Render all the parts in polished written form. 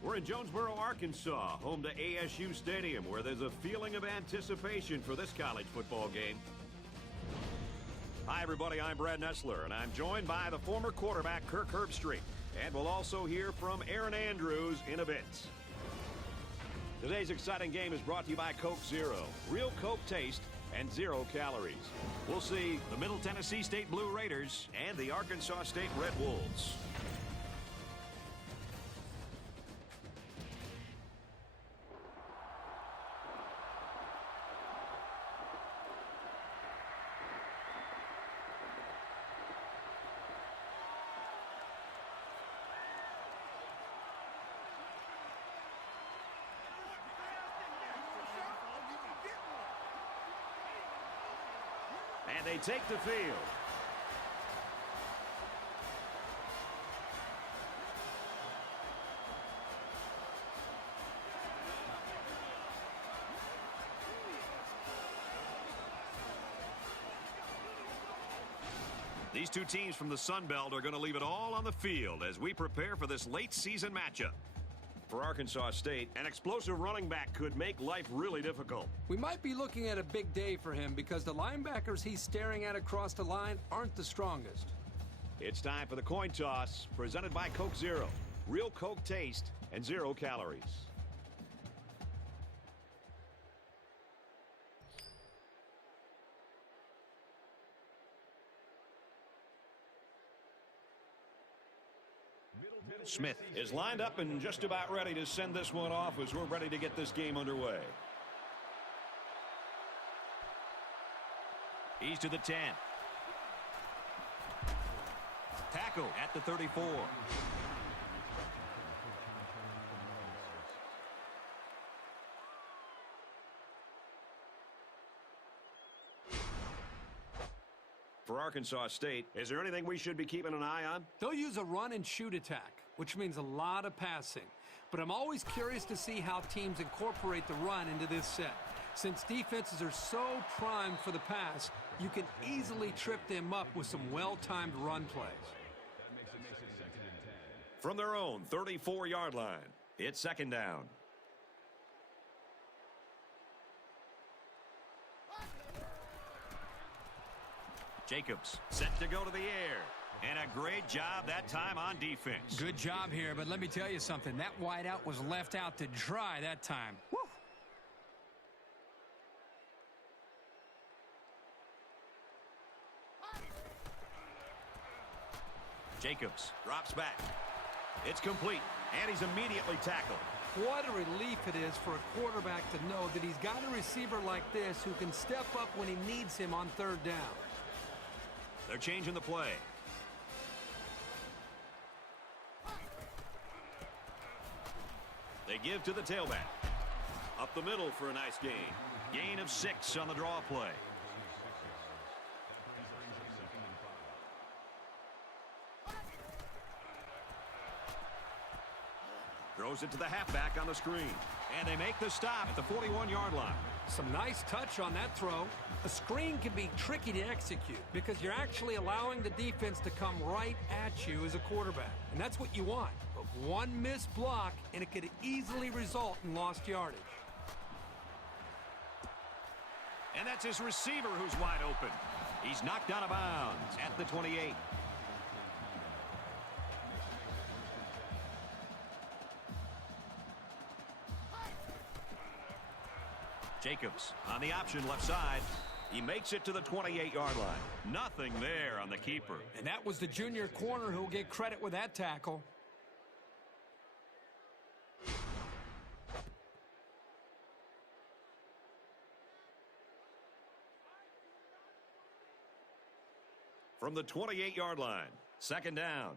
We're in Jonesboro, Arkansas, home to ASU Stadium, where there's a feeling of anticipation for this college football game. Hi, everybody. I'm Brad Nessler, and I'm joined by the former quarterback, Kirk Herbstreit. And we'll also hear from Aaron Andrews in a bit. Today's exciting game is brought to you by Coke Zero. Real Coke taste and 0 calories. We'll see the Middle Tennessee State Blue Raiders and the Arkansas State Red Wolves. And they take the field. These two teams from the Sun Belt are going to leave it all on the field as we prepare for this late season matchup. For Arkansas State, an explosive running back could make life really difficult. We might be looking at a big day for him because the linebackers he's staring at across the line aren't the strongest. It's time for the coin toss, presented by Coke Zero. Real Coke taste and 0 calories. Smith is lined up and just about ready to send this one off as we're ready to get this game underway. He's to the 10. Tackle at the 34. For Arkansas State, is there anything we should be keeping an eye on? They'll use a run and shoot attack, which means a lot of passing. But I'm always curious to see how teams incorporate the run into this set. Since defenses are so primed for the pass, you can easily trip them up with some well-timed run plays. From their own 34-yard line, it's second down. Jacobs set to go to the air. And a great job that time on defense. Good job here, but let me tell you something. That wideout was left out to dry that time. Woo! Jacobs drops back. It's complete, and he's immediately tackled. What a relief it is for a quarterback to know that he's got a receiver like this who can step up when he needs him on third down. They're changing the play. They give to the tailback. Up the middle for a nice gain. Gain of 6 on the draw play. Throws it to the halfback on the screen. And they make the stop at the 41-yard line. Some nice touch on that throw. A screen can be tricky to execute because you're actually allowing the defense to come right at you as a quarterback. And that's what you want. But one missed block, and it could easily result in lost yardage. And that's his receiver who's wide open. He's knocked out of bounds at the 28. Jacobs on the option left side. He makes it to the 28-yard line. Nothing there on the keeper. And that was the junior corner who'll get credit with that tackle. From the 28-yard line, second down.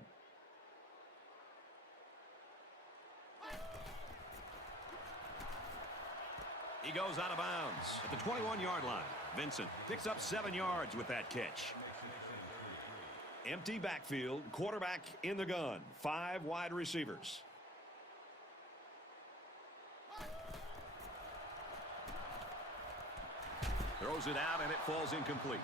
He goes out of bounds at the 21-yard line. Vincent picks up 7 yards with that catch. Empty backfield, quarterback in the gun, 5 wide receivers. Throws it out and it falls incomplete.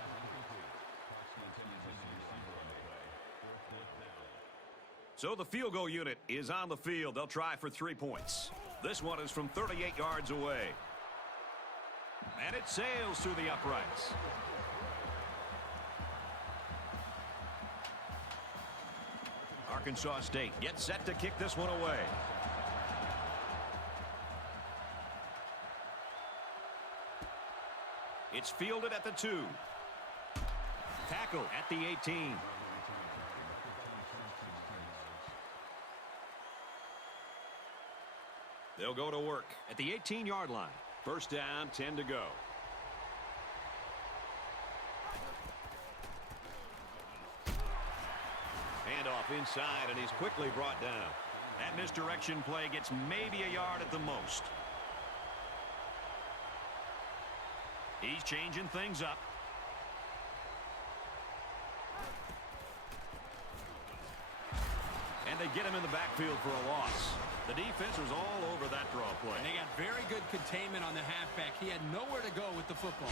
So the field goal unit is on the field. They'll try for 3 points. This one is from 38 yards away. And it sails through the uprights. Arkansas State gets set to kick this one away. It's fielded at the 2. Tackle at the 18. They'll go to work at the 18-yard line. First down, 10 to go. Handoff inside, and he's quickly brought down. That misdirection play gets maybe a yard at the most. He's changing things up. And they get him in the backfield for a loss. The defense was all over that draw play. And they got very good containment on the halfback. He had nowhere to go with the football.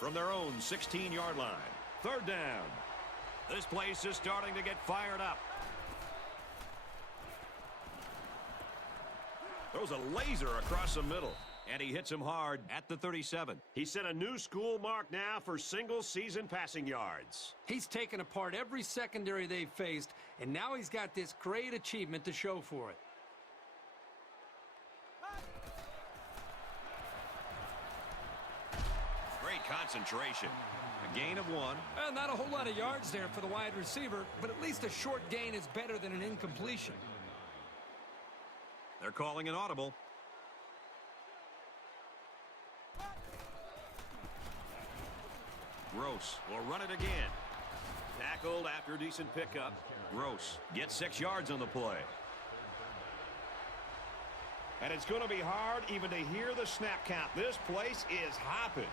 From their own 16-yard line. Third down. This place is starting to get fired up. Throws a laser across the middle. And he hits him hard at the 37. He set a new school mark now for single-season passing yards. He's taken apart every secondary they've faced, and now he's got this great achievement to show for it. Great concentration. A gain of 1. Not a whole lot of yards there for the wide receiver, but at least a short gain is better than an incompletion. They're calling an audible. Gross will run it again. Tackled after a decent pickup. Gross gets 6 yards on the play. And it's going to be hard even to hear the snap count. This place is hopping.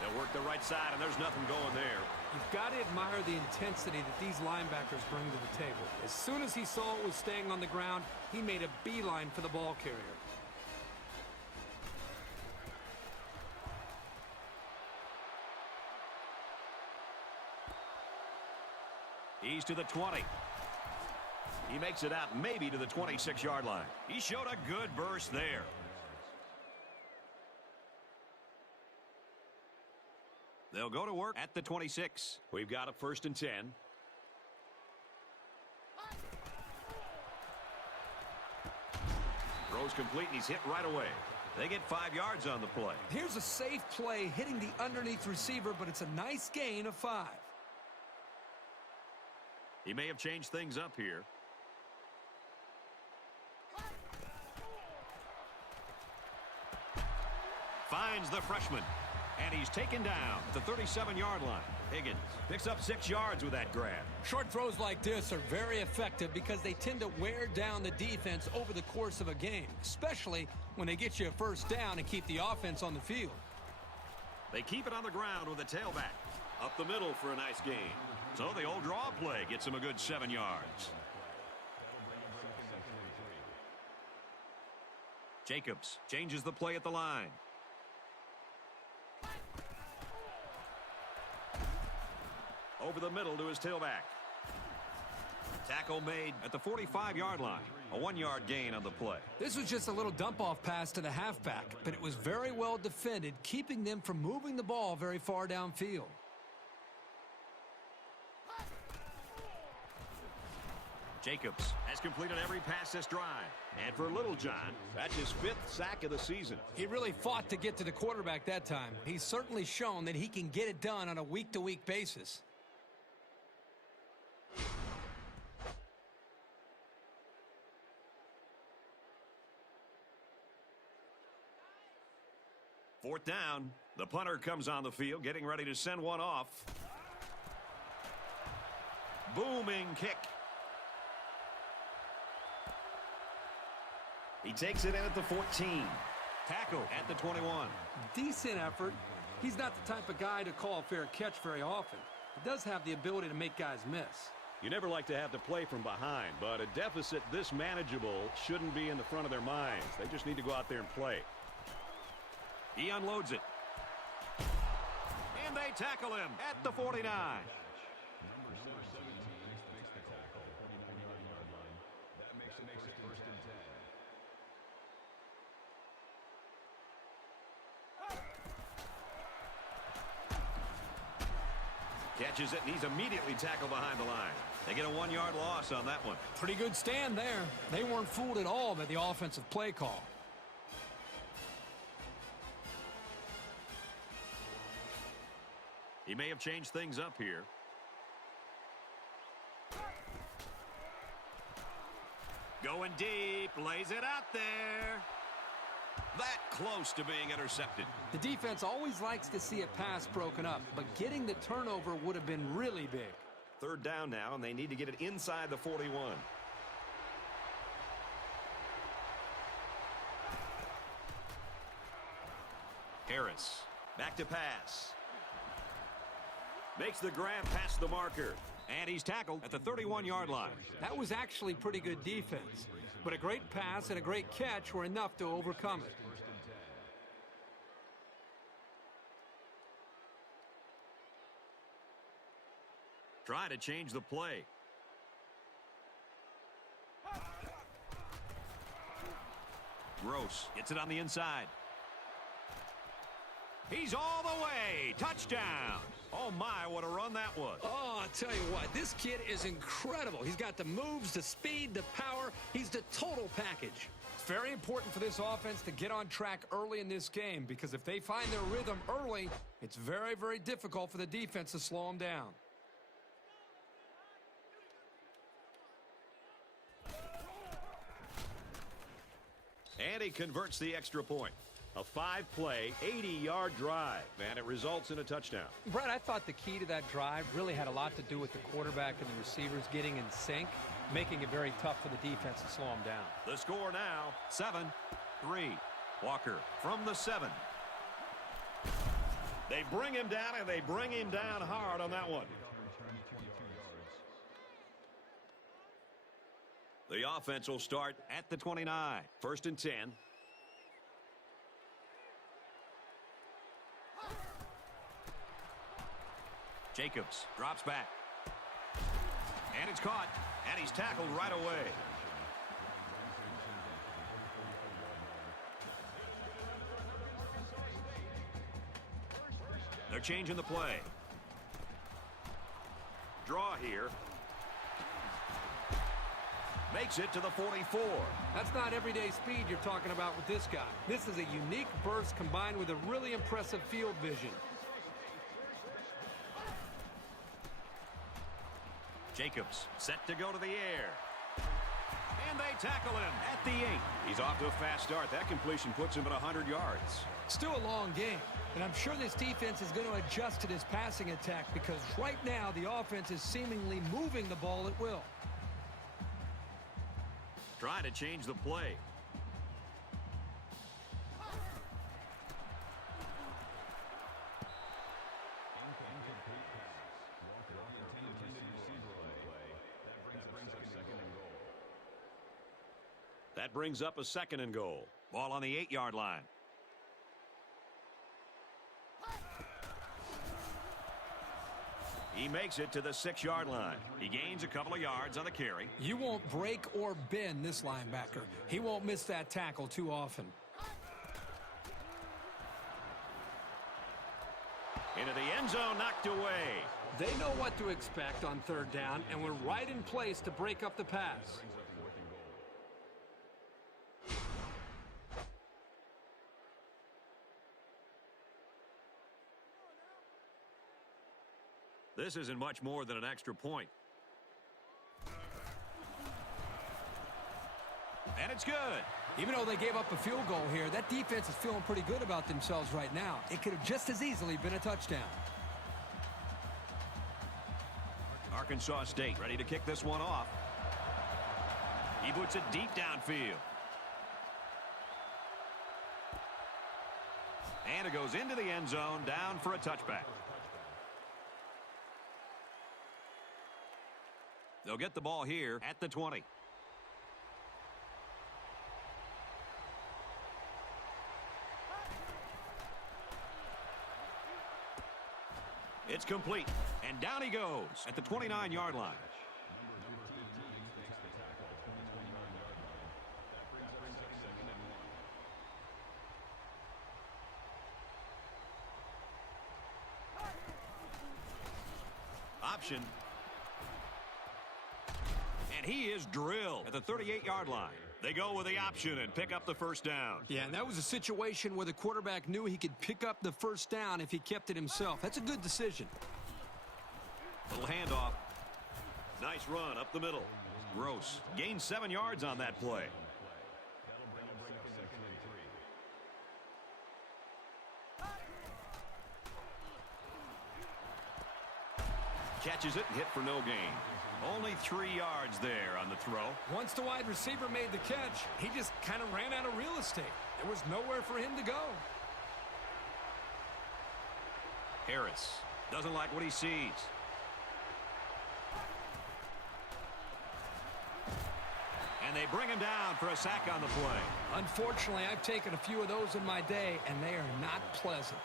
They'll work the right side, and there's nothing going there. You've got to admire the intensity that these linebackers bring to the table. As soon as he saw it was staying on the ground, he made a beeline for the ball carrier. He's to the 20. He makes it out maybe to the 26-yard line. He showed a good burst there. They'll go to work at the 26. We've got a 1st and 10. Throws complete, and he's hit right away. They get 5 yards on the play. Here's a safe play hitting the underneath receiver, but it's a nice gain of 5. He may have changed things up here. Finds the freshman. And he's taken down at the 37-yard line. Higgins picks up 6 yards with that grab. Short throws like this are very effective because they tend to wear down the defense over the course of a game, especially when they get you a first down and keep the offense on the field. They keep it on the ground with a tailback. Up the middle for a nice gain. So the old draw play gets him a good 7 yards. Jacobs changes the play at the line. Over the middle to his tailback. Tackle made at the 45-yard line. A 1-yard gain on the play. This was just a little dump-off pass to the halfback, but it was very well defended, keeping them from moving the ball very far downfield. Jacobs has completed every pass this drive. And for Little John, that's his 5th sack of the season. He really fought to get to the quarterback that time. He's certainly shown that he can get it done on a week-to-week basis. Fourth down. The punter comes on the field, getting ready to send one off. Booming kick. He takes it in at the 14. Tackle at the 21. Decent effort. He's not the type of guy to call a fair catch very often. He does have the ability to make guys miss. You never like to have to play from behind, but a deficit this manageable shouldn't be in the front of their minds. They just need to go out there and play. He unloads it. And they tackle him at the 49. Number 17 makes the tackle. 29-yard line. That makes it first and 10. Catches it, and he's immediately tackled behind the line. They get a 1-yard loss on that one. Pretty good stand there. They weren't fooled at all by the offensive play call. He may have changed things up here. Going deep, lays it out there. That close to being intercepted. The defense always likes to see a pass broken up, but getting the turnover would have been really big. Third down now, and they need to get it inside the 41. Harris, back to pass. Makes the grab past the marker. And he's tackled at the 31-yard line. That was actually pretty good defense, but a great pass and a great catch were enough to overcome it. Try to change the play. Gross gets it on the inside. He's all the way. Touchdown. Oh, my, what a run that was. Oh, I'll tell you what, this kid is incredible. He's got the moves, the speed, the power. He's the total package. It's very important for this offense to get on track early in this game, because if they find their rhythm early, it's very, very difficult for the defense to slow them down. And he converts the extra point. A 5-play, 80-yard drive, and it results in a touchdown. Brett, I thought the key to that drive really had a lot to do with the quarterback and the receivers getting in sync, making it very tough for the defense to slow them down. The score now, 7-3. Walker from the 7. They bring him down, and they bring him down hard on that one. The offense will start at the 29. First and 10. Jacobs drops back. And it's caught. And he's tackled right away. They're changing the play. Draw here. Makes it to the 44. That's not everyday speed you're talking about with this guy. This is a unique burst combined with a really impressive field vision. Jacobs set to go to the air. And they tackle him at the 8. He's off to a fast start. That completion puts him at 100 yards. Still a long game, and I'm sure this defense is going to adjust to this passing attack, because right now the offense is seemingly moving the ball at will. Try to change the play. That brings up a 2nd and goal. Ball on the 8-yard line. He makes it to the 6-yard line. He gains a couple of yards on the carry. You won't break or bend this linebacker. He won't miss that tackle too often. Into the end zone, knocked away. They know what to expect on 3rd down, and we're right in place to break up the pass. This isn't much more than an extra point. And it's good. Even though they gave up a field goal here, that defense is feeling pretty good about themselves right now. It could have just as easily been a touchdown. Arkansas State ready to kick this one off. He puts it deep downfield. And it goes into the end zone, down for a touchback. They'll get the ball here at the 20. It's complete, and down he goes at the 29-yard line. Option. And he is drilled at the 38-yard line. They go with the option and pick up the first down. Yeah, and that was a situation where the quarterback knew he could pick up the first down if he kept it himself. That's a good decision. Little handoff. Nice run up the middle. Gross gained 7 yards on that play. Catches it and hit for no gain. Only 3 yards there on the throw. Once the wide receiver made the catch, he just kind of ran out of real estate. There was nowhere for him to go. Harris doesn't like what he sees. And they bring him down for a sack on the play. Unfortunately, I've taken a few of those in my day, and they are not pleasant.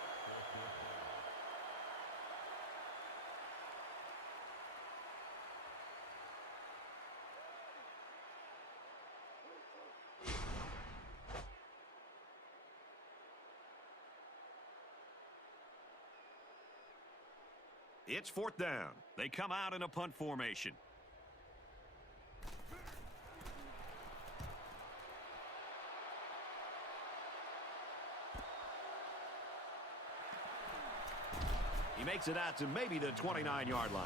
It's 4th down. They come out in a punt formation. He makes it out to maybe the 29-yard line.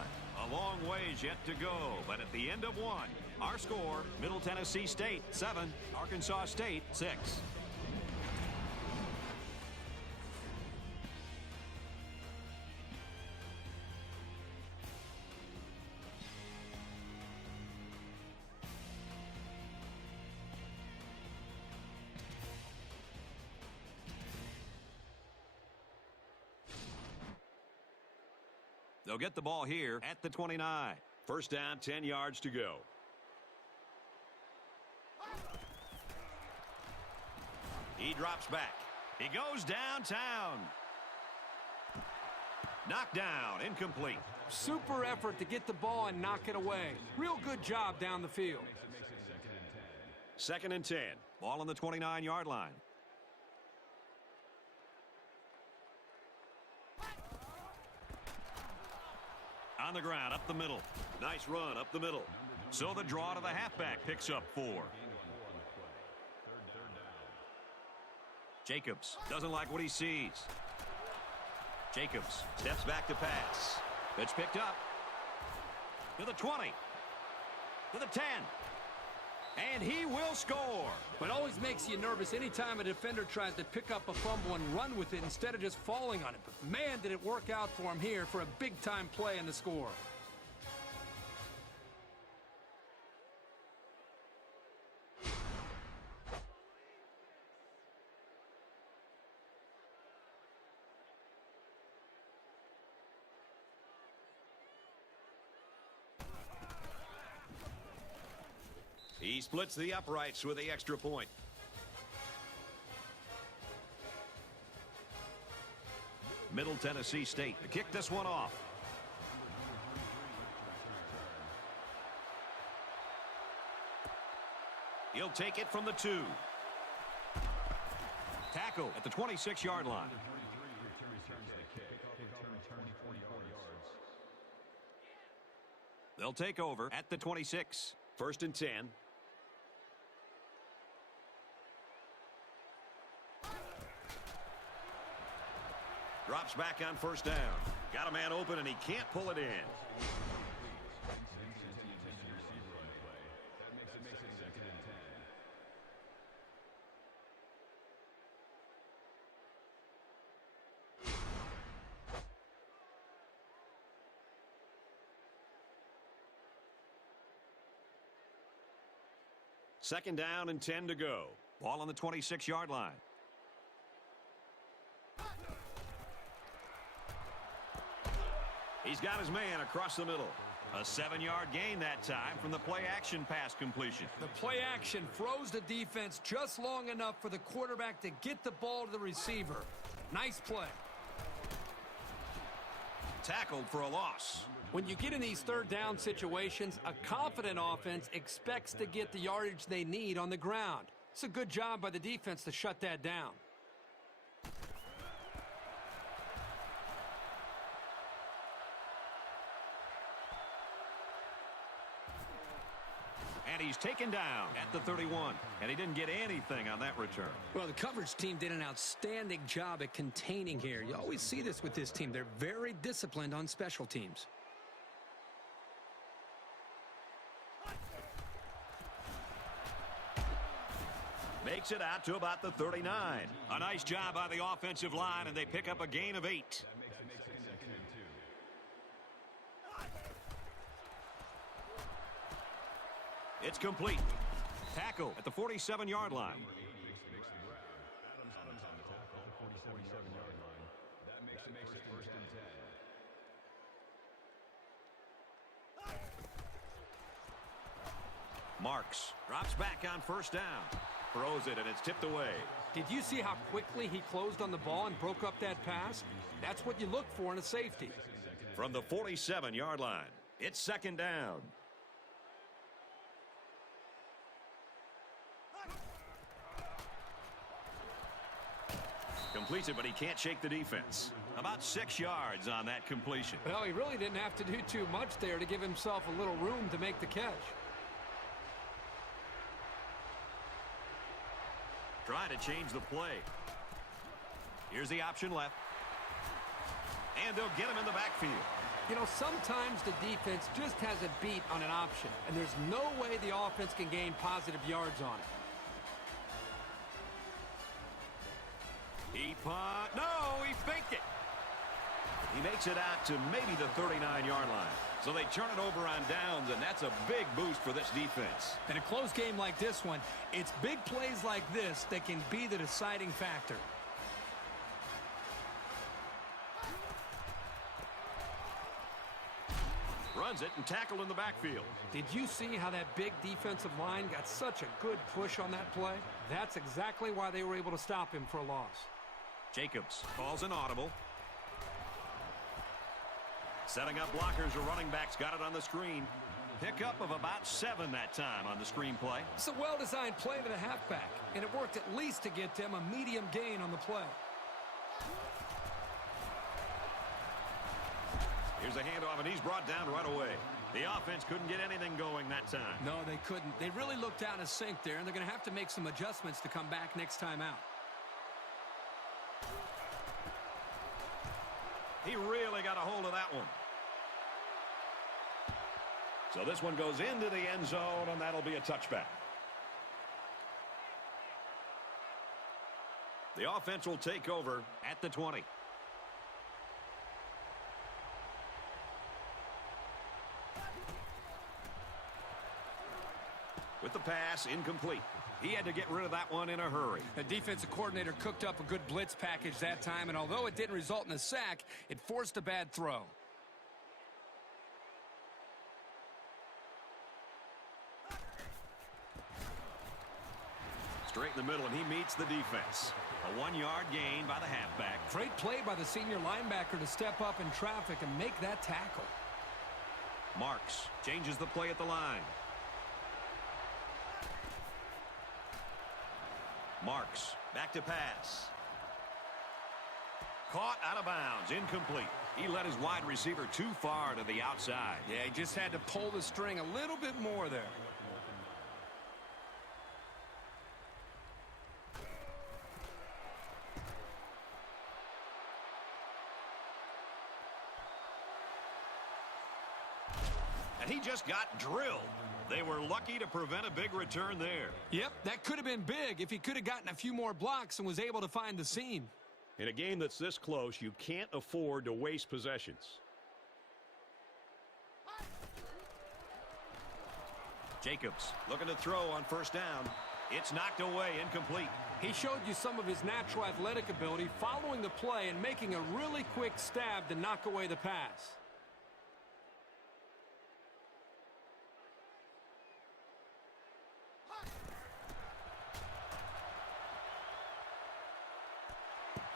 A long ways yet to go, but at the end of one, our score, Middle Tennessee State 7, Arkansas State 6. They'll get the ball here at the 29. First down, 10 yards to go. He drops back. He goes downtown. Knocked down, incomplete. Super effort to get the ball and knock it away. Real good job down the field. 2nd and 10. Ball on the 29-yard line. On the ground, up the middle. Nice run up the middle. So the draw to the halfback picks up 4. Jacobs doesn't like what he sees. Jacobs steps back to pass. Pitch picked up. To the 20. To the 10. And he will score. But always makes you nervous anytime a defender tries to pick up a fumble and run with it instead of just falling on it. But man, did it work out for him here for a big-time play in the score. He splits the uprights with the extra point. Middle Tennessee State to kick this one off. He'll take it from the 2. Tackle at the 26-yard line. They'll take over at the 26. 1st and 10. Drops back on 1st down. Got a man open and he can't pull it in. Second down and 10 to go. Ball on the 26-yard line. He's got his man across the middle. A 7-yard gain that time from the play-action pass completion. The play action froze the defense just long enough for the quarterback to get the ball to the receiver. Nice play. Tackled for a loss. When you get in these third down situations, a confident offense expects to get the yardage they need on the ground. It's a good job by the defense to shut that down. And he's taken down at the 31. And he didn't get anything on that return. Well, the coverage team did an outstanding job at containing here. You always see this with this team. They're very disciplined on special teams. Makes it out to about the 39. A nice job by the offensive line, and they pick up a gain of 8. That makes it 2nd and 2. It's complete. Tackle at the 47-yard line. Makes the grab. Adams on the tackle, 47-yard line. That makes it 1st and 10. Marks drops back on 1st down. Throws it, and it's tipped away. Did you see how quickly he closed on the ball and broke up that pass? That's what you look for in a safety. From the 47-yard line, it's 2nd down. Completes it, but he can't shake the defense. About 6 yards on that completion. Well, he really didn't have to do too much there to give himself a little room to make the catch. Trying to change the play. Here's the option left. And they'll get him in the backfield. You know, sometimes the defense just has a beat on an option, and there's no way the offense can gain positive yards on it. He punt. No, he faked it. He makes it out to maybe the 39-yard line. So they turn it over on downs, and that's a big boost for this defense. In a close game like this one, it's big plays like this that can be the deciding factor. Runs it and tackled in the backfield. Did you see how that big defensive line got such a good push on that play? That's exactly why they were able to stop him for a loss. Jacobs calls an audible. Setting up blockers, or running backs got it on the screen. Pickup of about 7 that time on the screen play. It's a well-designed play to the halfback, and it worked at least to get them a medium gain on the play. Here's a handoff, and he's brought down right away. The offense couldn't get anything going that time. No, they couldn't. They really looked out of sync there, and they're going to have to make some adjustments to come back next time out. He really got a hold of that one. So this one goes into the end zone, and that'll be a touchback. The offense will take over at the 20. With the pass, incomplete. He had to get rid of that one in a hurry. The defensive coordinator cooked up a good blitz package that time, and although it didn't result in a sack, it forced a bad throw. Straight in the middle, and he meets the defense. A 1-yard gain by the halfback. Great play by the senior linebacker to step up in traffic and make that tackle. Marks changes the play at the line. Marks back to pass. Caught out of bounds, incomplete. He led his wide receiver too far to the outside. Yeah, he just had to pull the string a little bit more there. And he just got drilled. They were lucky to prevent a big return there. Yep, that could have been big if he could have gotten a few more blocks and was able to find the seam. In a game that's this close, you can't afford to waste possessions. Jacobs looking to throw on 1st down. It's knocked away, incomplete. He showed you some of his natural athletic ability following the play and making a really quick stab to knock away the pass.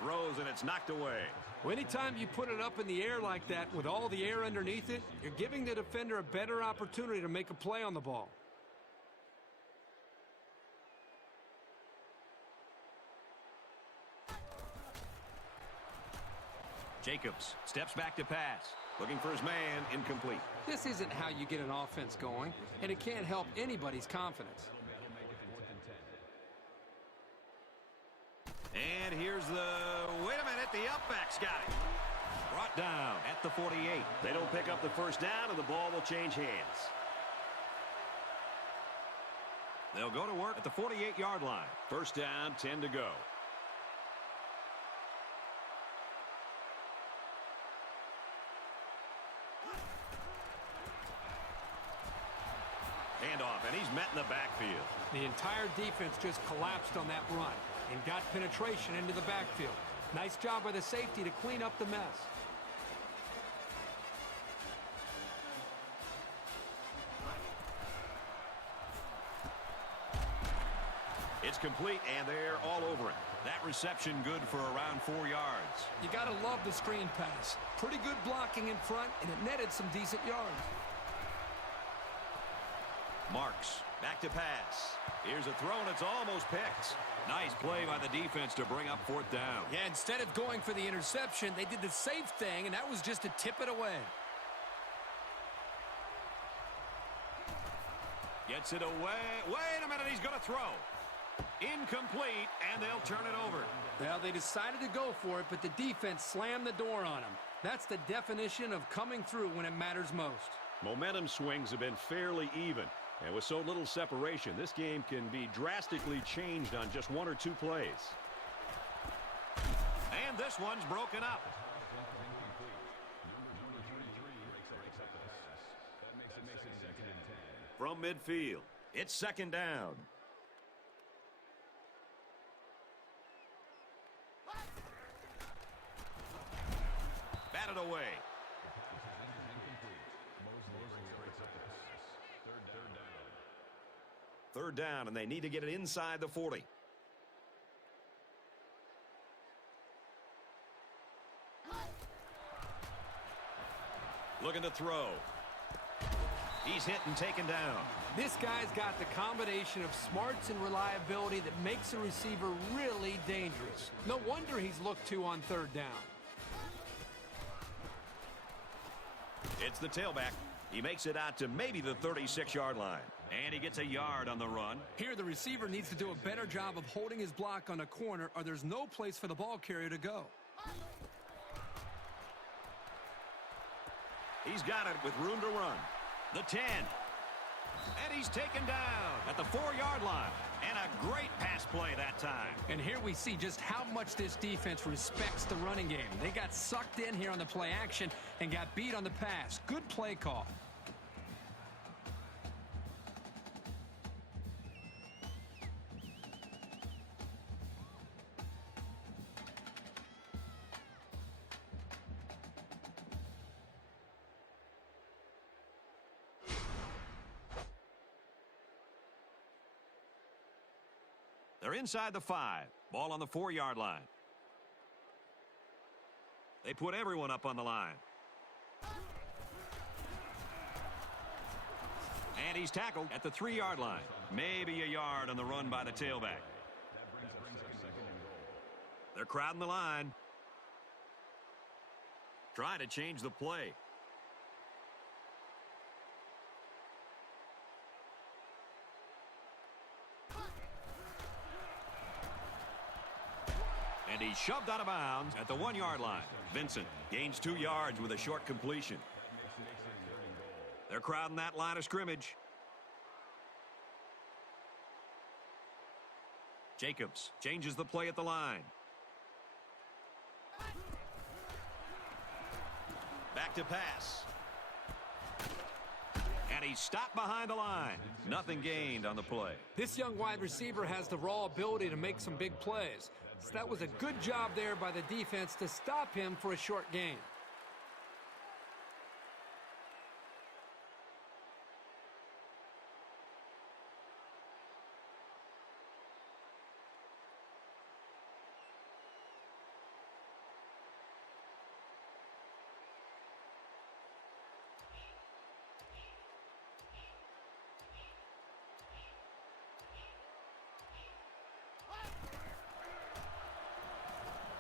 throws, and it's knocked away. Well, anytime you put it up in the air like that with all the air underneath it, you're giving the defender a better opportunity to make a play on the ball. Jacobs steps back to pass. Looking for his man, incomplete. This isn't how you get an offense going, and it can't help anybody's confidence. And here's wait a minute, the upback's got it. Brought down at the 48. They don't pick up the first down, and the ball will change hands. They'll go to work at the 48-yard line. First down, 10 to go. Handoff, and he's met in the backfield. The entire defense just collapsed on that run and got penetration into the backfield. Nice job by the safety to clean up the mess. It's complete, and they're all over it. That reception good for around 4 yards. You got to love the screen pass. Pretty good blocking in front, and it netted some decent yards. Marks, back to pass. Here's a throw, and it's almost picked. Nice play by the defense to bring up fourth down. Yeah, instead of going for the interception, they did the safe thing, and that was just to tip it away. Gets it away. Wait a minute, he's going to throw. Incomplete, and they'll turn it over. Well, they decided to go for it, but the defense slammed the door on them. That's the definition of coming through when it matters most. Momentum swings have been fairly even. And with so little separation, this game can be drastically changed on just 1 or 2 plays. And this one's broken up. From midfield, it's second down. Batted away. Third down, and they need to get it inside the 40. Looking to throw. He's hit and taken down. This guy's got the combination of smarts and reliability that makes a receiver really dangerous. No wonder he's looked to on third down. It's the tailback. He makes it out to maybe the 36-yard line. And he gets a yard on the run. Here, the receiver needs to do a better job of holding his block on a corner, or there's no place for the ball carrier to go. He's got it with room to run. The 10. And he's taken down at the 4-yard line. And a great pass play that time. And here we see just how much this defense respects the running game. They got sucked in here on the play action and got beat on the pass. Good play call. They're inside the 5. Ball on the 4-yard line. They put everyone up on the line. And he's tackled at the 3-yard line. Maybe a yard on the run by the tailback. They're crowding the line. Trying to change the play. And he's shoved out of bounds at the 1-yard line. Vincent gains 2 yards with a short completion. They're crowding that line of scrimmage. Jacobs changes the play at the line. Back to pass. And he's stopped behind the line. Nothing gained on the play. This young wide receiver has the raw ability to make some big plays. So that was a good job there by the defense to stop him for a short gain.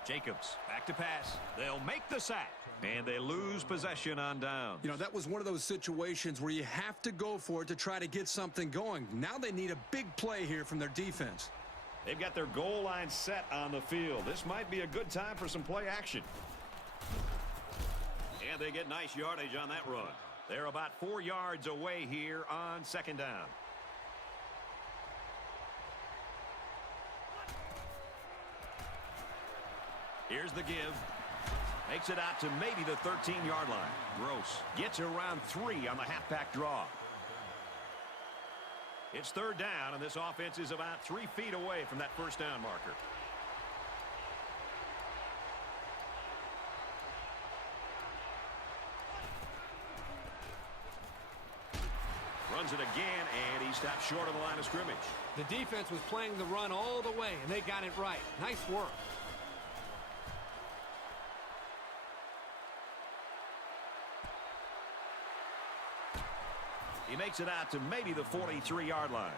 Jacobs back to pass. They'll make the sack. And they lose possession on down. You know, that was one of those situations where you have to go for it to try to get something going. Now they need a big play here from their defense. They've got their goal line set on the field. This might be a good time for some play action. And they get nice yardage on that run. They're about 4 yards away here on second down. Here's the give. Makes it out to maybe the 13-yard line. Gross gets around 3 on the halfback draw. It's third down, and this offense is about 3 feet away from that first down marker. Runs it again, and he stops short of the line of scrimmage. The defense was playing the run all the way, and they got it right. Nice work. He makes it out to maybe the 43-yard line.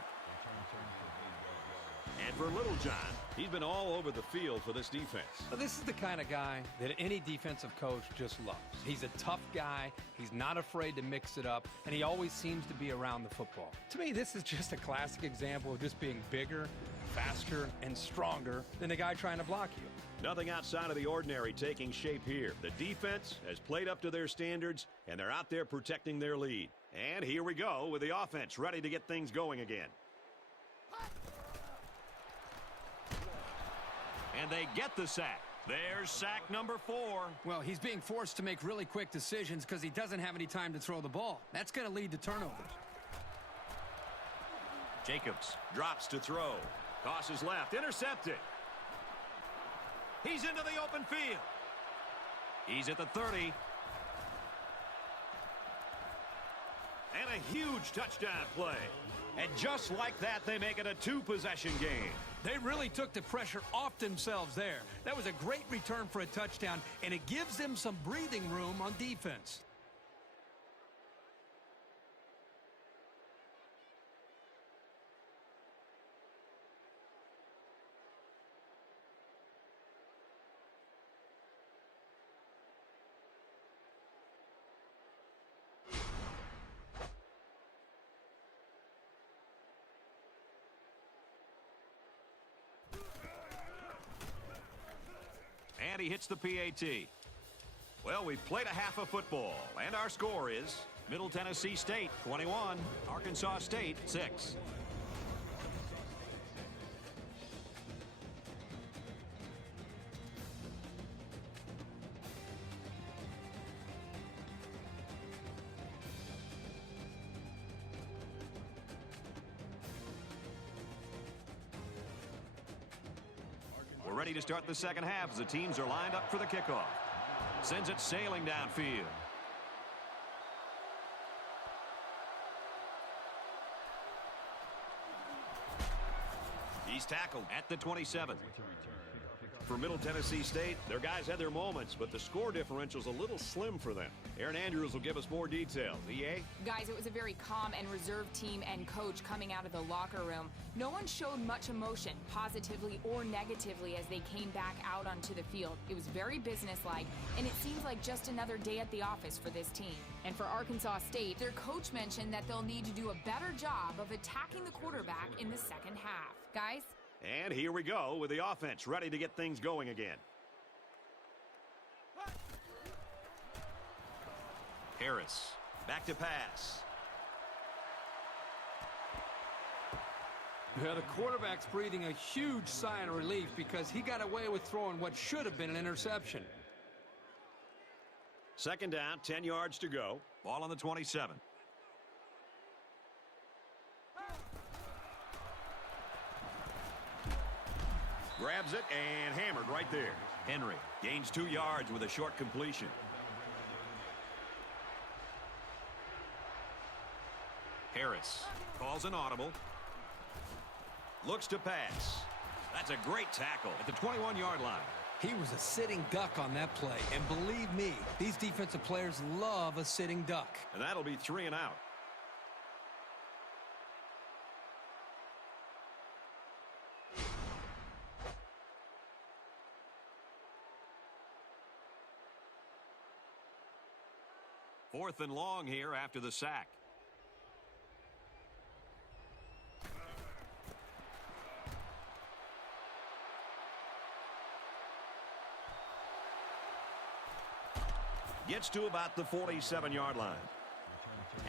And for Little John, he's been all over the field for this defense. Well, this is the kind of guy that any defensive coach just loves. He's a tough guy. He's not afraid to mix it up, and he always seems to be around the football. To me, this is just a classic example of just being bigger, faster, and stronger than the guy trying to block you. Nothing outside of the ordinary taking shape here. The defense has played up to their standards, and they're out there protecting their lead. And here we go with the offense ready to get things going again. And they get the sack. There's sack number 4. Well, he's being forced to make really quick decisions because he doesn't have any time to throw the ball. That's going to lead to turnovers. Jacobs drops to throw. Tosses left. Intercepted. He's into the open field. He's at the 30. And a huge touchdown play. And just like that, they make it a 2-possession game. They really took the pressure off themselves there. That was a great return for a touchdown, and it gives them some breathing room on defense. And he hits the PAT. Well, we've played a half of football, and our score is Middle Tennessee State 21, Arkansas State 6. We're ready to start the second half as the teams are lined up for the kickoff. Sends it sailing downfield. He's tackled at the 27. For Middle Tennessee State, their guys had their moments, but the score differential's a little slim for them. Aaron Andrews will give us more details. EA? Guys, it was a very calm and reserved team and coach coming out of the locker room. No one showed much emotion, positively or negatively, as they came back out onto the field. It was very businesslike, and it seems like just another day at the office for this team. And for Arkansas State, their coach mentioned that they'll need to do a better job of attacking the quarterback in the second half. Guys? And here we go with the offense ready to get things going again. Harris, back to pass. Yeah, the quarterback's breathing a huge sigh of relief because he got away with throwing what should have been an interception. Second down, 10 yards to go. Ball on the 27. Grabs it and hammered right there. Henry gains 2 yards with a short completion. Harris calls an audible. Looks to pass. That's a great tackle at the 21-yard line. He was a sitting duck on that play, and believe me, these defensive players love a sitting duck. And that'll be 3 and out. 4th and long here after the sack. Gets to about the 47-yard line.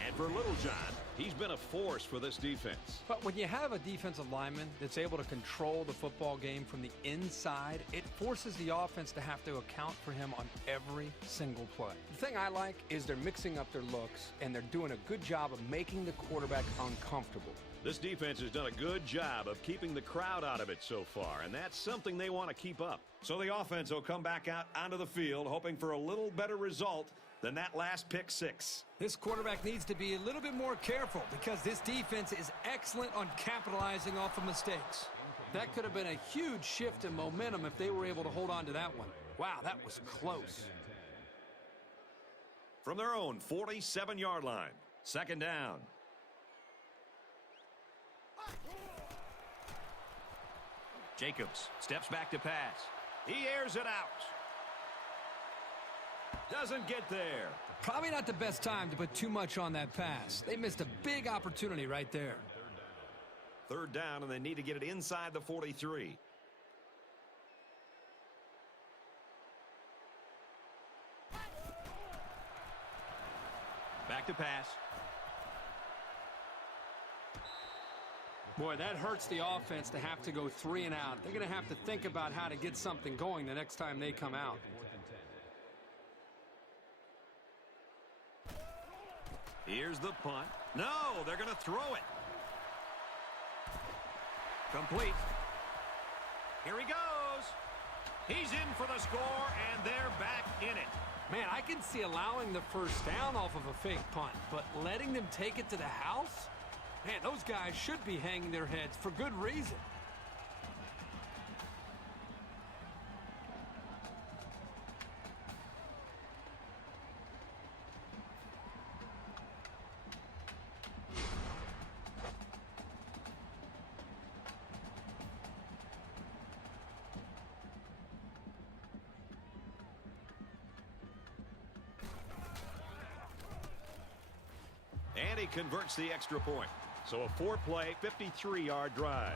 And for Little John, he's been a force for this defense. But when you have a defensive lineman that's able to control the football game from the inside, it forces the offense to have to account for him on every single play. The thing I like is they're mixing up their looks, and they're doing a good job of making the quarterback uncomfortable. This defense has done a good job of keeping the crowd out of it so far, and that's something they want to keep up. So the offense will come back out onto the field, hoping for a little better result than that last pick six. This quarterback needs to be a little bit more careful because this defense is excellent on capitalizing off of mistakes. That could have been a huge shift in momentum if they were able to hold on to that one. Wow, that was close. From their own 47-yard line, 2nd down. Jacobs steps back to pass. He airs it out. Doesn't get there. Probably not the best time to put too much on that pass. They missed a big opportunity right there. 3rd down, and they need to get it inside the 43. Back to pass. Boy, that hurts the offense to have to go 3 and out. They're going to have to think about how to get something going the next time they come out. Here's the punt. No, they're going to throw it. Complete. Here he goes. He's in for the score, and they're back in it. Man, I can see allowing the 1st down off of a fake punt, but letting them take it to the house? Man, those guys should be hanging their heads for good reason. And he converts the extra point. So a 4-play, 53-yard drive,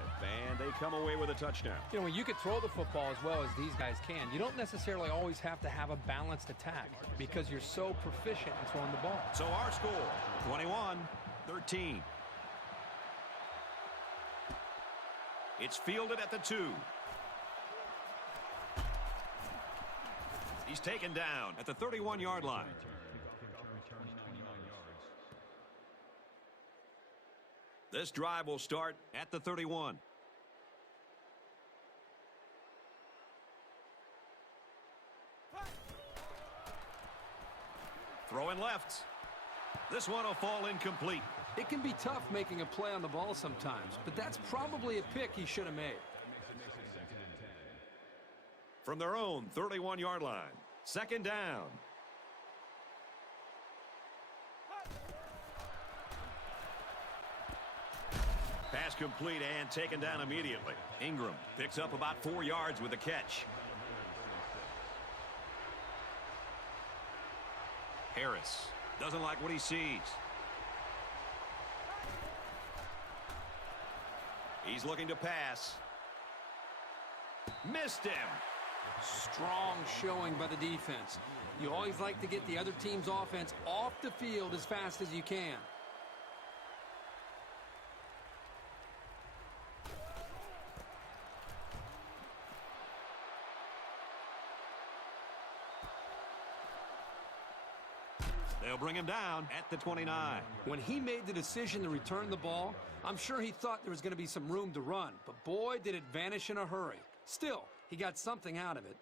and they come away with a touchdown. You know, when you can throw the football as well as these guys can, you don't necessarily always have to have a balanced attack because you're so proficient in throwing the ball. So our score, 21-13. It's fielded at the 2. He's taken down at the 31-yard line. This drive will start at the 31. Throwing left. This one will fall incomplete. It can be tough making a play on the ball sometimes, but that's probably a pick he should have made. From their own 31-yard line, 2nd down. Pass complete and taken down immediately. Ingram picks up about 4 yards with the catch. Harris doesn't like what he sees. He's looking to pass. Missed him. Strong showing by the defense. You always like to get the other team's offense off the field as fast as you can. They'll bring him down at the 29. When he made the decision to return the ball, I'm sure he thought there was going to be some room to run, but boy, did it vanish in a hurry. Still, he got something out of it.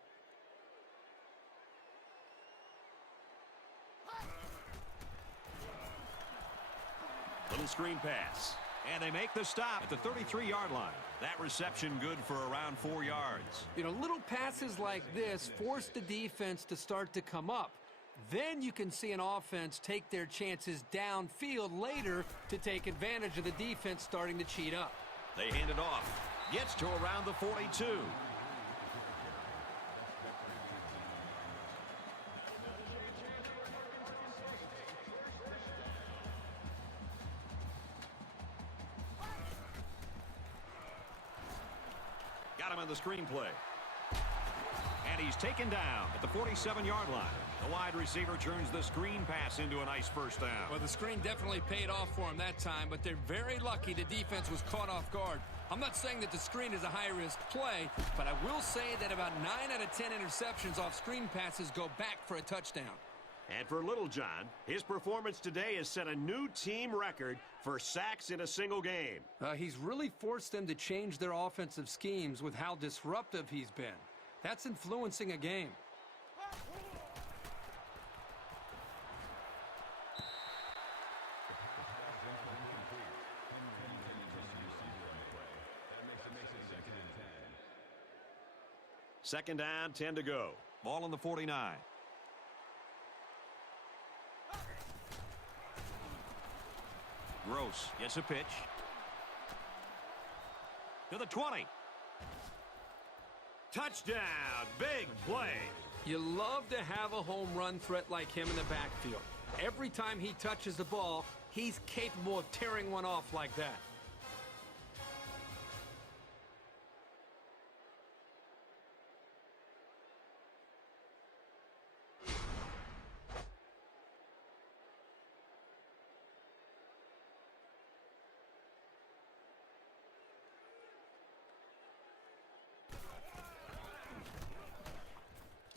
Little screen pass. And they make the stop at the 33-yard line. That reception good for around 4 yards. You know, little passes like this force the defense to start to come up. Then you can see an offense take their chances downfield later to take advantage of the defense starting to cheat up. They hand it off. Gets to around the 42. got him in the screenplay. And he's taken down at the 47-yard line. The wide receiver turns the screen pass into a nice first down. Well, the screen definitely paid off for him that time, but they're very lucky the defense was caught off guard. I'm not saying that the screen is a high-risk play, but I will say that about 9 out of 10 interceptions off screen passes go back for a touchdown. And for Little John, his performance today has set a new team record for sacks in a single game. He's really forced them to change their offensive schemes with how disruptive he's been. That's influencing a game. Second down, 10 to go. Ball on the 49. Gross gets a pitch. To the 20. Touchdown, big play. You love to have a home run threat like him in the backfield. Every time he touches the ball, he's capable of tearing one off like that.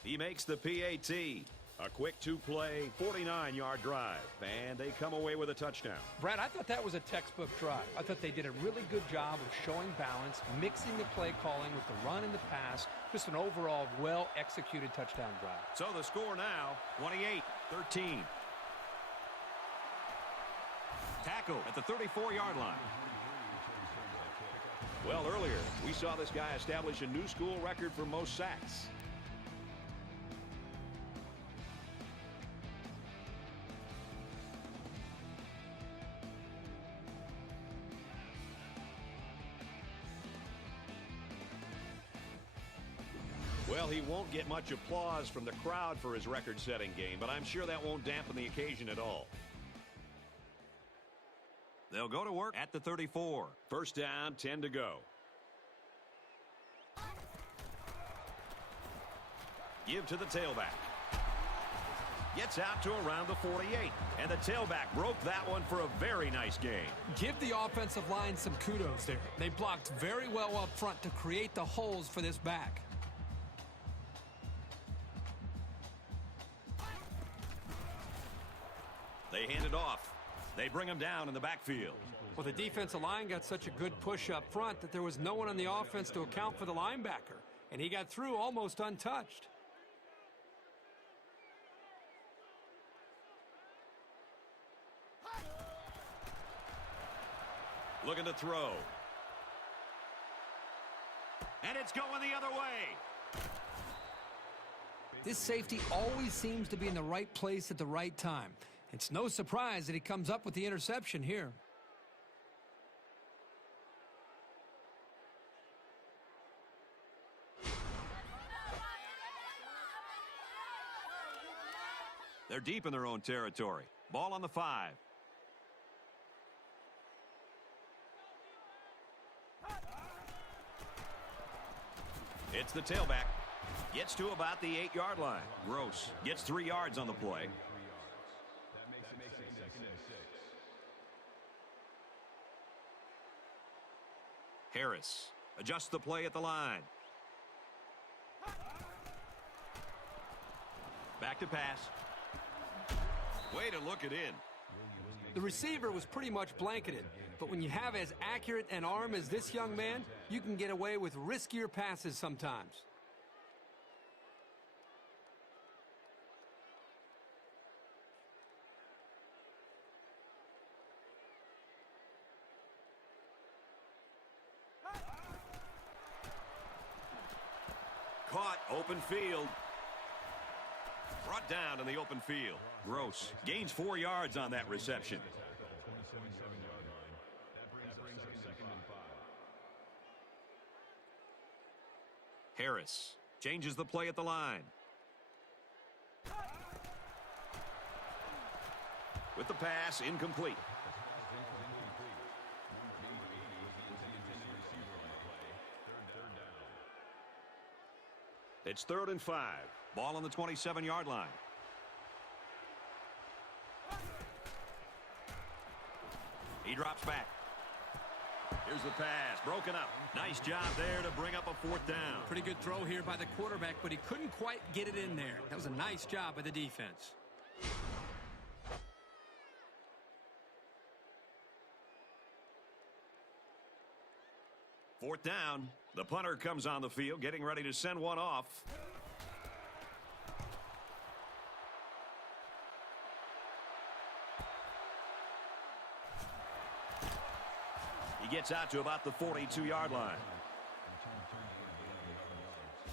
He makes the PAT. A quick two-play, 49-yard drive, and they come away with a touchdown. Brad, I thought that was a textbook drive. I thought they did a really good job of showing balance, mixing the play calling with the run and the pass. Just an overall well-executed touchdown drive. So the score now, 28-13. Tackle at the 34-yard line. Well, earlier, we saw this guy establish a new school record for most sacks. Well, he won't get much applause from the crowd for his record-setting game, but I'm sure that won't dampen the occasion at all. They'll go to work at the 34. First down, 10 to go. Give to the tailback. Gets out to around the 48. And the tailback broke that one for a very nice game. Give the offensive line some kudos there. They blocked very well up front to create the holes for this back. They hand it off. They bring him down in the backfield. Well, the defensive line got such a good push up front that there was no one on the offense to account for the linebacker. And he got through almost untouched. Looking to throw. And it's going the other way. This safety always seems to be in the right place at the right time. It's no surprise that he comes up with the interception here. They're deep in their own territory. Ball on the 5. It's the tailback. Gets to about the 8-yard line. Gross gets 3 yards on the play. That makes it second and 6. Harris adjusts the play at the line. Back to pass. Way to look it in. The receiver was pretty much blanketed, but when you have as accurate an arm as this young man, you can get away with riskier passes sometimes. Caught, open field. Brought down in the open field. Gross gains 4 yards on that reception. 27-yard line. That brings up second and 5. Harris changes the play at the line. With the pass, incomplete. It's 3rd and 5. Ball on the 27-yard line. He drops back. Here's the pass. Broken up. Nice job there to bring up a 4th down. Pretty good throw here by the quarterback, but he couldn't quite get it in there. That was a nice job by the defense. 4th down. The punter comes on the field, getting ready to send one off. He gets out to about the 42-yard line.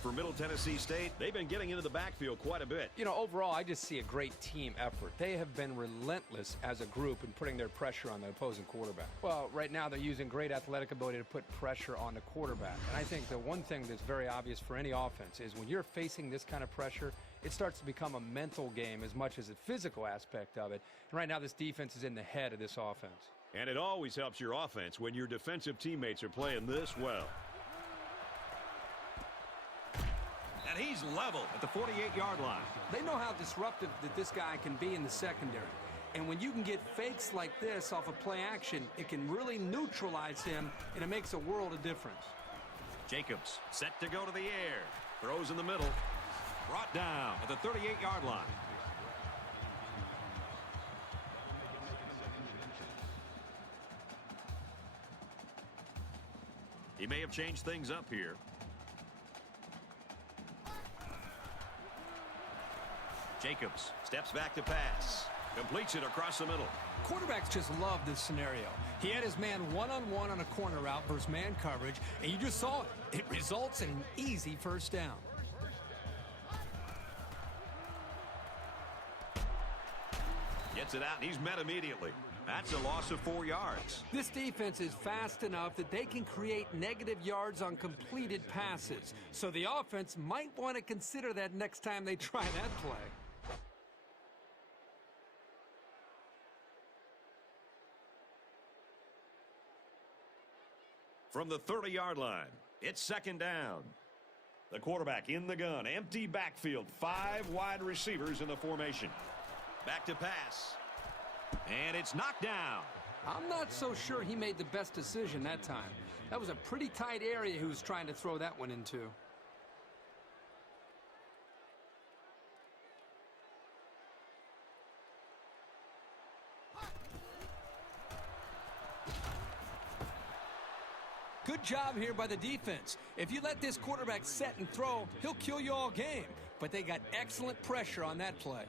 For Middle Tennessee State, they've been getting into the backfield quite a bit. You know, overall, I just see a great team effort. They have been relentless as a group in putting their pressure on the opposing quarterback. Well, right now they're using great athletic ability to put pressure on the quarterback. And I think the one thing that's very obvious for any offense is when you're facing this kind of pressure, it starts to become a mental game as much as a physical aspect of it. And right now this defense is in the head of this offense. And it always helps your offense when your defensive teammates are playing this well. And he's level at the 48-yard line. They know how disruptive that this guy can be in the secondary. And when you can get fakes like this off of play action, it can really neutralize him, and it makes a world of difference. Jacobs set to go to the air. Throws in the middle. Brought down at the 38-yard line. He may have changed things up here. Jacobs steps back to pass. Completes it across the middle. Quarterbacks just love this scenario. He had his man one-on-one on a corner route versus man coverage, and you just saw it. It results in an easy 1st down. Gets it out, and he's met immediately. That's a loss of 4 yards. This defense is fast enough that they can create negative yards on completed passes. So the offense might want to consider that next time they try that play. From the 30-yard line, it's 2nd down. The quarterback in the gun. Empty backfield. 5 wide receivers in the formation. Back to pass. And it's knocked down. I'm not so sure he made the best decision that time. That was a pretty tight area he was trying to throw that one into. Good job here by the defense. If you let this quarterback set and throw, he'll kill you all game. But they got excellent pressure on that play.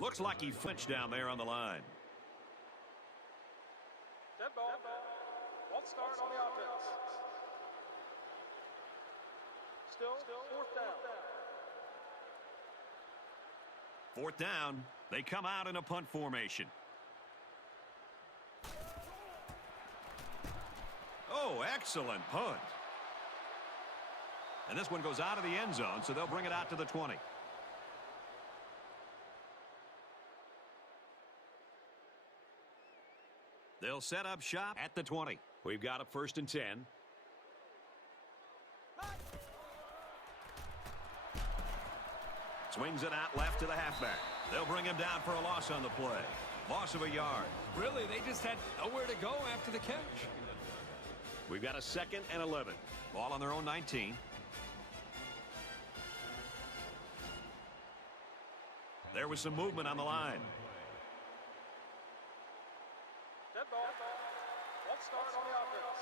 Looks like he flinched down there on the line. Dead ball. One start on the offense. Still 4th down. 4th down. They come out in a punt formation. Oh, excellent punt. And this one goes out of the end zone, so they'll bring it out to the 20. They'll set up shop at the 20. We've got a 1st and 10. Swings it out left to the halfback. They'll bring him down for a loss on the play. Loss of a yard. Really, they just had nowhere to go after the catch. We've got a 2nd and 11. Ball on their own 19. There was some movement on the line. Dead ball. One start on the offense.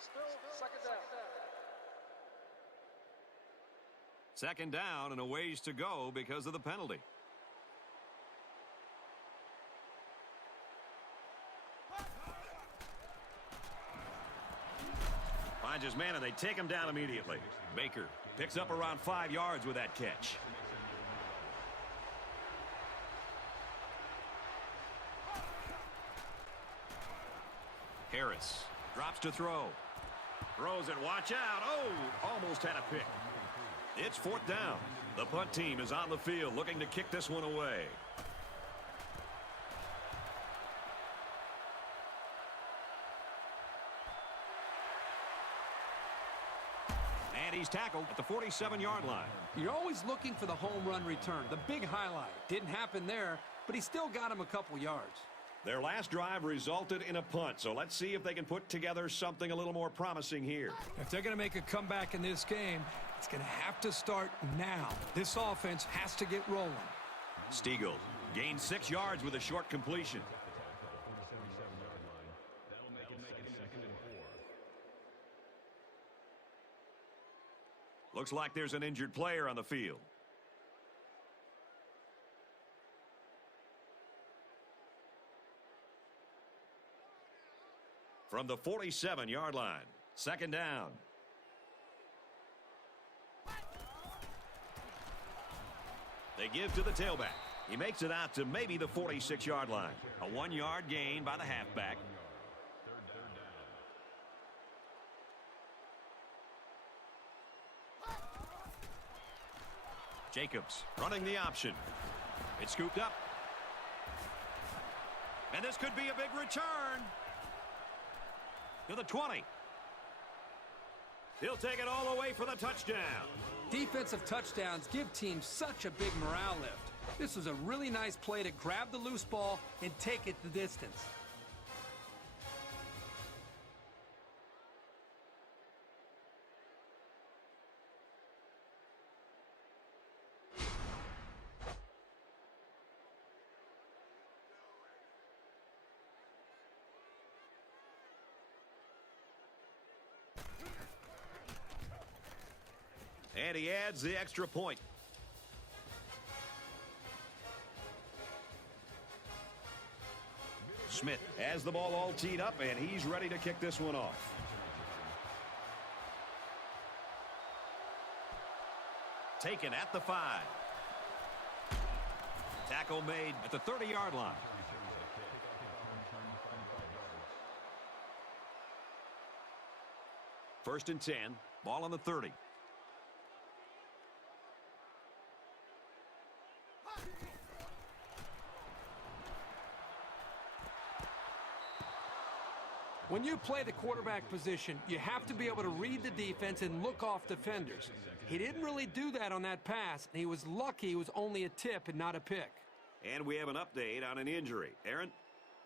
Still 2nd down. 2nd down and a ways to go because of the penalty. Finds his man and they take him down immediately. Baker picks up around 5 yards with that catch. Harris drops to throw. Throws it, watch out. Oh, almost had a pick. It's 4th down. The punt team is on the field looking to kick this one away. And he's tackled at the 47-yard line. You're always looking for the home run return, the big highlight. Didn't happen there, but he still got him a couple yards. Their last drive resulted in a punt, so let's see if they can put together something a little more promising here. If they're going to make a comeback in this game, it's going to have to start now. This offense has to get rolling. Stiegel gained 6 yards with a short completion. Looks like there's an injured player on the field. From the 47-yard line, second down. They give to the tailback. He makes it out to maybe the 46-yard line. A 1-yard gain by the halfback. Jacobs running the option. It's scooped up. And this could be a big return. To the 20. He'll take it all the way for the touchdown. Defensive touchdowns give teams such a big morale lift. This was a really nice play to grab the loose ball and take it the distance. And he adds the extra point. Smith has the ball all teed up, and he's ready to kick this one off. Taken at the 5. Tackle made at the 30-yard line. First and 10, ball on the 30. When you play the quarterback position, you have to be able to read the defense and look off defenders. He didn't really do that on that pass, and he was lucky it was only a tip and not a pick. And we have an update on an injury. Aaron?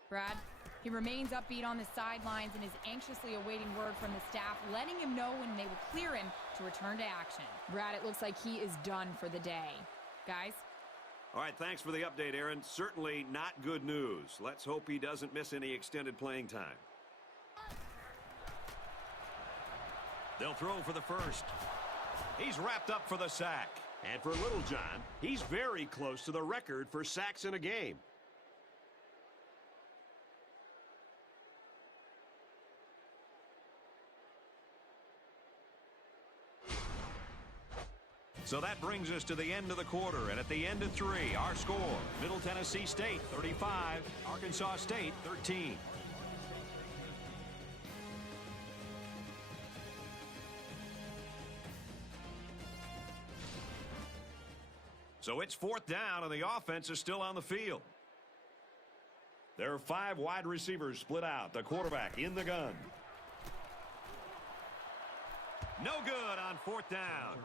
Brad, he remains upbeat on the sidelines and is anxiously awaiting word from the staff, letting him know when they will clear him to return to action. Brad, it looks like he is done for the day. Guys? All right, thanks for the update, Aaron. Certainly not good news. Let's hope he doesn't miss any extended playing time. They'll throw for the first. He's wrapped up for the sack. And for Little John, he's very close to the record for sacks in a game. So that brings us to the end of the quarter, and at the end of 3, our score, Middle Tennessee State 35, Arkansas State 13. So it's fourth down, and the offense is still on the field. There are 5 wide receivers split out. The quarterback in the gun. No good on fourth down.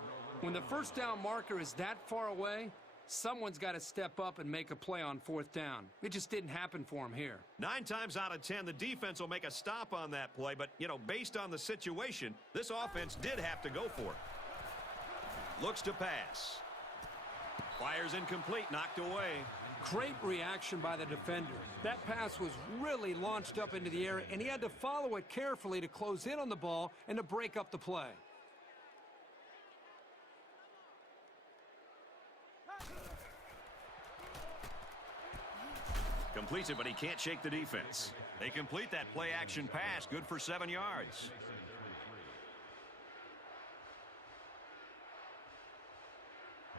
When the first down marker is that far away, someone's got to step up and make a play on fourth down. It just didn't happen for him here. 9 times out of 10, the defense will make a stop on that play, but, based on the situation, this offense did have to go for it. Looks to pass. Fires incomplete, knocked away. Great reaction by the defender. That pass was really launched up into the air, and he had to follow it carefully to close in on the ball and to break up the play. Completes it, but he can't shake the defense. They complete that play-action pass, good for 7 yards.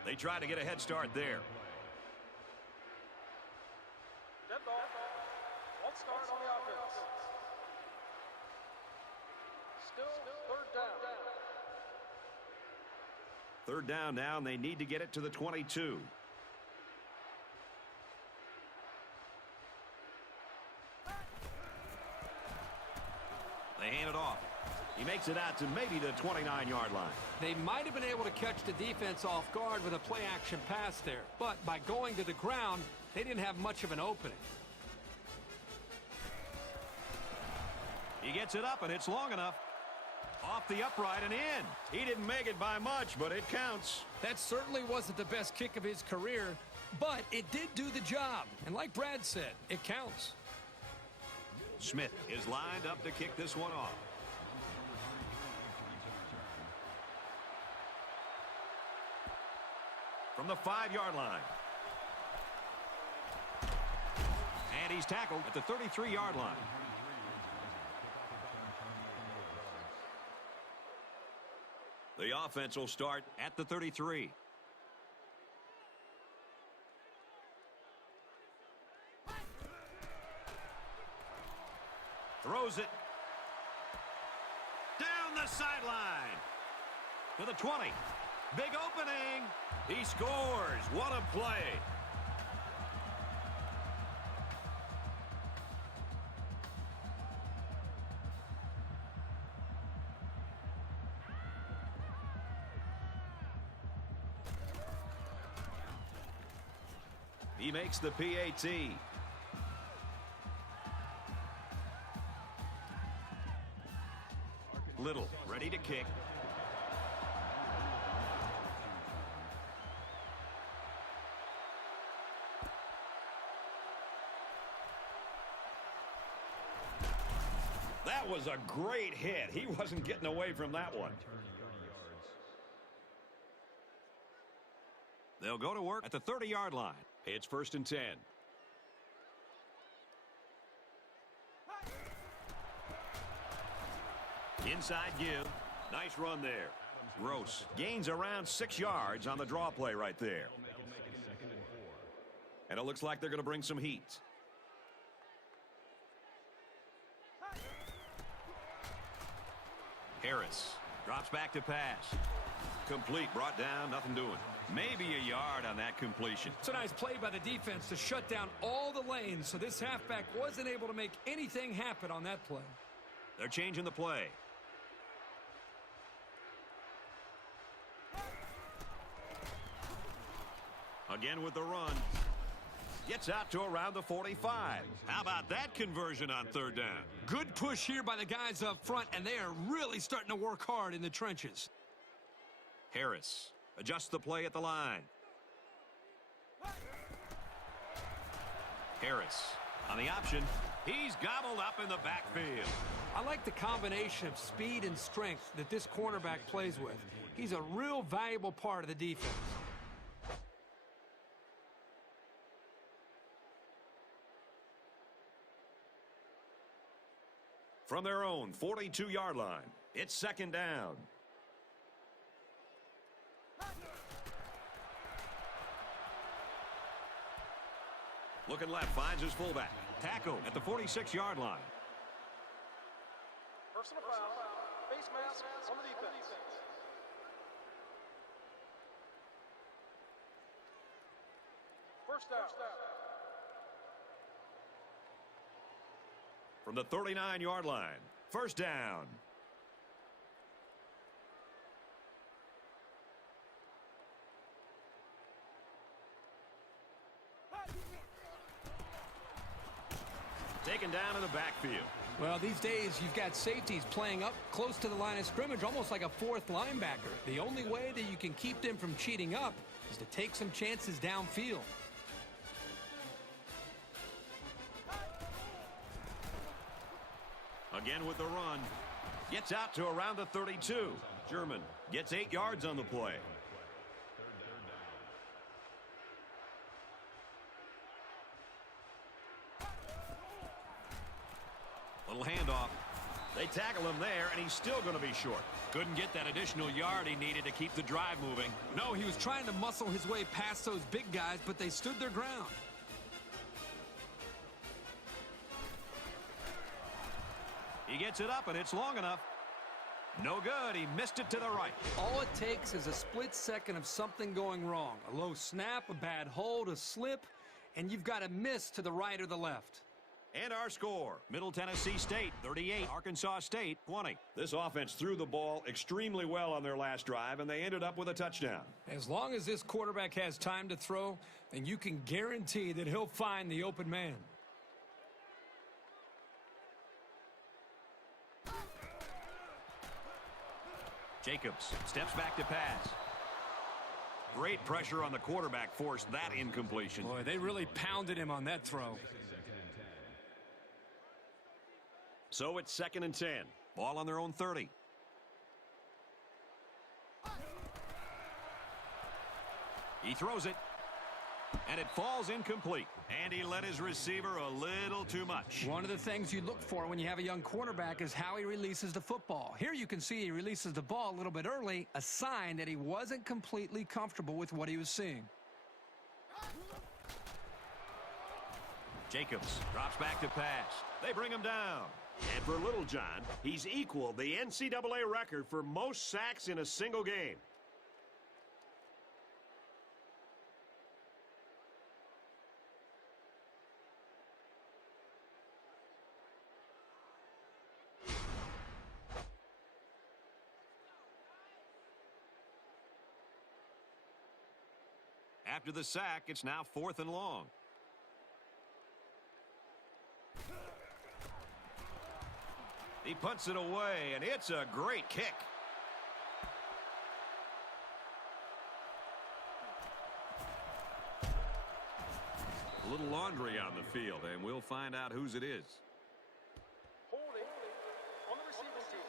They try to get a head start there. Dead ball. One start on the offense. Still third down. Third down now, and they need to get it to the 22. They hand it off. He makes it out to maybe the 29-yard line. They might have been able to catch the defense off guard with a play-action pass there, but by going to the ground, they didn't have much of an opening. He gets it up, and it's long enough. Off the upright and in. He didn't make it by much, but it counts. That certainly wasn't the best kick of his career, but it did do the job. And like Brad said, it counts. Smith is lined up to kick this one off. From the 5-yard line. And he's tackled at the 33-yard line. The offense will start at the 33. Throws it. Down the sideline. To the 20. Big opening. He scores. What a play. He makes the PAT. Little, ready to kick. That was a great hit. He wasn't getting away from that one. They'll go to work at the 30-yard line. It's 1st and 10. Inside give. Nice run there. Gross gains around 6 yards on the draw play right there. And it looks like they're going to bring some heat. Harris drops back to pass. Complete, brought down, nothing doing. Maybe a yard on that completion. It's a nice play by the defense to shut down all the lanes, so this halfback wasn't able to make anything happen on that play. They're changing the play. Again with the run. Gets out to around the 45. How about that conversion on 3rd down? Good push here by the guys up front, and they are really starting to work hard in the trenches. Harris adjusts the play at the line. Harris on the option. He's gobbled up in the backfield. I like the combination of speed and strength that this cornerback plays with. He's a real valuable part of the defense. From their own 42-yard line, it's 2nd down. Looking left, finds his fullback. Tackle at the 46-yard line. Personal foul. Face mask on the defense. First down. From the 39-yard line, 1st down. Taken down in the backfield. Well, these days, you've got safeties playing up close to the line of scrimmage, almost like a 4th linebacker. The only way that you can keep them from cheating up is to take some chances downfield. Again with the run. Gets out to around the 32. German gets 8 yards on the play. Little handoff. They tackle him there, and he's still going to be short. Couldn't get that additional yard he needed to keep the drive moving. No, he was trying to muscle his way past those big guys, but they stood their ground. He gets it up, and it's long enough. No good. He missed it to the right. All it takes is a split second of something going wrong. A low snap, a bad hold, a slip, and you've got a miss to the right or the left. And our score, Middle Tennessee State 38, Arkansas State 20. This offense threw the ball extremely well on their last drive, and they ended up with a touchdown. As long as this quarterback has time to throw, then you can guarantee that he'll find the open man. Jacobs steps back to pass. Great pressure on the quarterback forced that incompletion. Boy, they really pounded him on that throw. So it's 2nd and 10. Ball on their own 30. He throws it. And it falls incomplete. And he led his receiver a little too much. One of the things you look for when you have a young quarterback is how he releases the football. Here you can see he releases the ball a little bit early, a sign that he wasn't completely comfortable with what he was seeing. Jacobs drops back to pass. They bring him down. And for Little John, he's equaled the NCAA record for most sacks in a single game. After the sack, it's now 4th and long. He punts it away, and it's a great kick. A little laundry on the field, and we'll find out whose it is. Holding on the receiving team.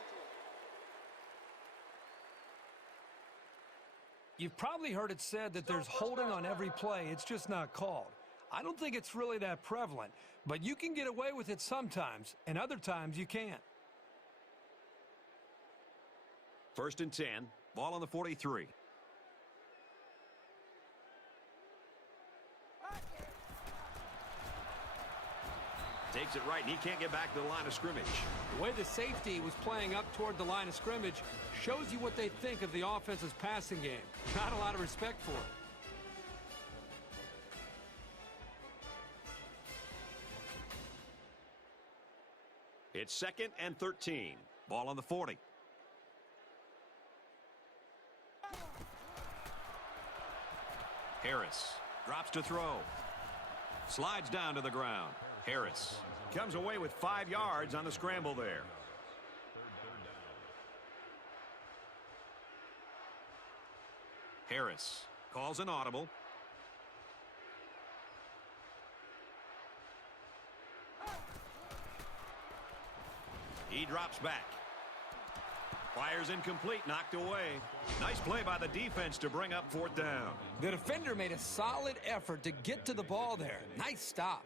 You've probably heard it said that there's holding on every play. It's just not called. I don't think it's really that prevalent, but you can get away with it sometimes, and other times you can't. 1st and 10. Ball on the 43. Takes it right, and he can't get back to the line of scrimmage. The way the safety was playing up toward the line of scrimmage shows you what they think of the offense's passing game. Not a lot of respect for it. It's 2nd and 13. Ball on the 40. Harris drops to throw. Slides down to the ground. Harris comes away with 5 yards on the scramble there. Harris calls an audible. He drops back. Fires incomplete, knocked away. Nice play by the defense to bring up 4th down. The defender made a solid effort to get to the ball there. Nice stop.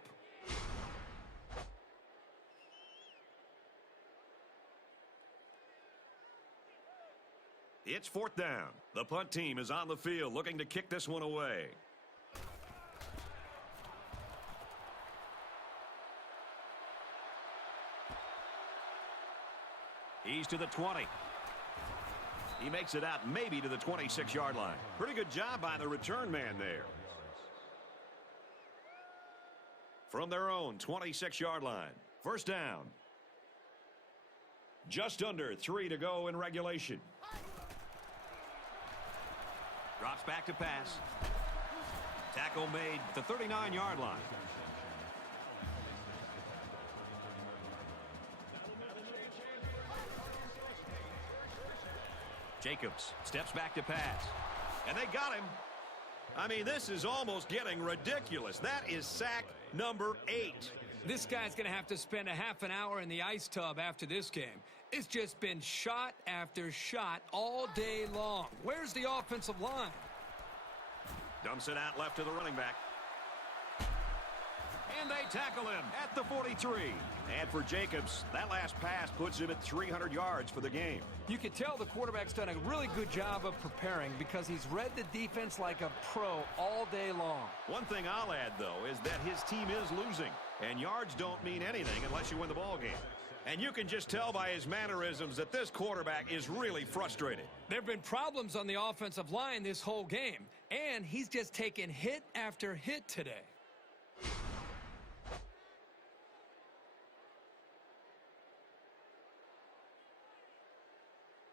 It's 4th down. The punt team is on the field looking to kick this one away. He's to the 20. He makes it out maybe to the 26-yard line. Pretty good job by the return man there. From their own 26-yard line. 1st down. Just under 3 to go in regulation. Drops back to pass. Tackle made at the 39-yard line. Jacobs steps back to pass. And they got him. I mean, this is almost getting ridiculous. That is sack number 8. This guy's going to have to spend a half an hour in the ice tub after this game. It's just been shot after shot all day long. Where's the offensive line? Dumps it out left to the running back. And they tackle him at the 43. And for Jacobs, that last pass puts him at 300 yards for the game. You can tell the quarterback's done a really good job of preparing because he's read the defense like a pro all day long. One thing I'll add, though, is that his team is losing. And yards don't mean anything unless you win the ball game. And you can just tell by his mannerisms that this quarterback is really frustrated. There have been problems on the offensive line this whole game, and he's just taken hit after hit today.